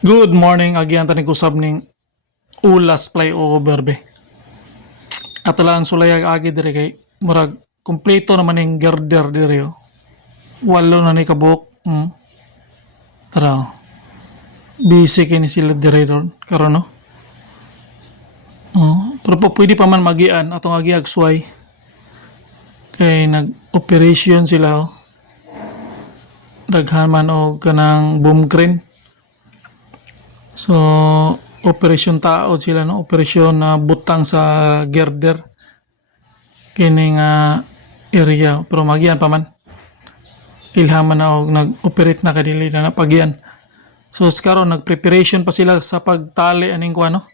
Good morning, agyan tanig usab ning ulas flyover be. Ato lang sulayag agi dire kay murag kumpleto naman ning girder dire oh. Walo na ni kabuk. Tara. Oh. Busy kini sila dire ron karon no. Pero pwede pa man magian atong agi agsuway. Kay nag-operation sila oh. Daghan man og kanang boom crane. So operasyon tao sila no, operasyon na butang sa girder kini nga area pero magian pa man ilhaman na og nag-operate na kadili na napagyan. So karon nag-preparation pa sila sa pagtali aning kuano,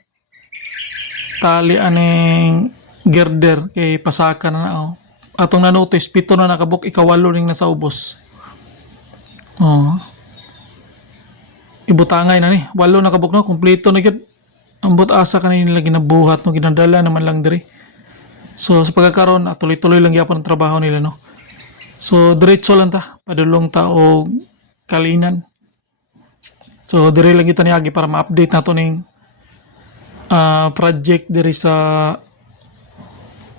tali aning girder kay pasaka na oh. Atong na-notice pito na nakabuk ikawalo ning nasa ubos. Oh. Ibutangay na ni walo nakabuk no, kompleto na gyud. Ambot asa kanina lagi nabuhat no, ginadala naman lang diri. So sa pagkakaroon tuloy-tuloy lang gyapon ang trabaho nila no. So diretso lang ta, padulong ta og kalinan. So dire lang kita niagi para ma-update nato ning project diri sa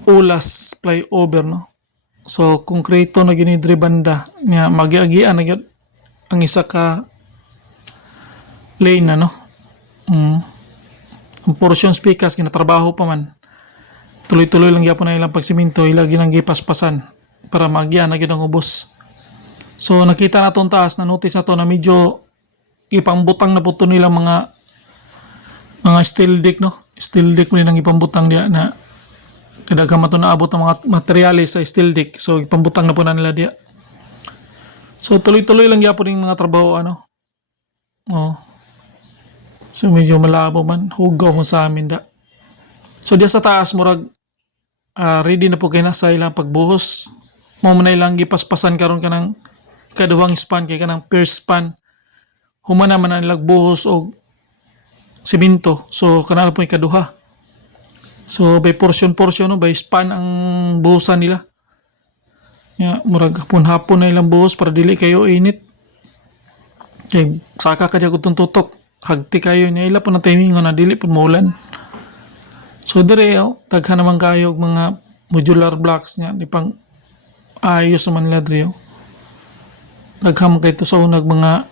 Ulas flyover no. So konkreto na gini diri banda nya magiagian na gyud ang isa ka lane na no. Ang portion pikas ginatrabaho pa man. Tuloy-tuloy lang gyapon na ilang pagsiminto, ilagi nang gipaspasan para magyan na gyud ang ubos. So nakita naton taas na notice na to na medyo ipangbutang na puto nila mga steel deck no. Steel deck mo nang ipambutang dia na kadaghan man to naabot ang mga materyales sa steel deck. So ipambutang na po na nila dia. So tuloy-tuloy lang gyapon ning mga trabaho ano. Oh. So medyo malabo man hugaw kung sa amin da. So diya sa taas murag ready na po kay na sa ilang pagbuhos. Mo man ilang gipaspasan karon kanang kaduhang span kay kanang first span. Humana man ang ilang buhos og simento. So kanala po ikaduha. So by portion no, by span ang buhusan nila. Ya, murag hapon-hapon na ilang buhos para dili kayo init. Kay saka ka dya kutong tutok. Hagti kayo niya ila po na timing na dili po maulan. So dire daghan naman kayo mga modular blocks niya di pang ayos naman nila dire. Daghan kay to sa unag mga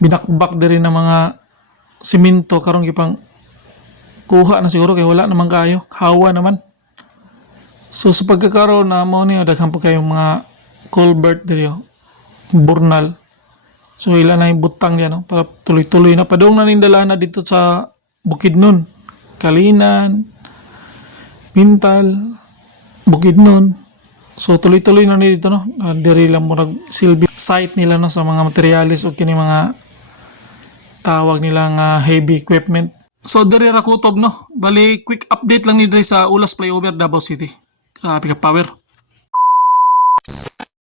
binakbak dire na mga simento karon gipang kuha na siguro kay wala naman kayo, hawa naman. So sa pagkakaroon na mo niya daghan po kayong mga culvert dire burnal. So ilan na yung butang niya no para tuloy-tuloy na padong nanindala na dito sa Bukidnon, Kalinan, Mintal, Bukidnon. So tuloy-tuloy na dito no. Diri lang mo nagsilbi site nila no sa mga materyales o kini mga tawag nila nga heavy equipment. So diri ra kutob no. Bali quick update lang ni diri sa Ulas Flyover Davao City. Grabe ka power.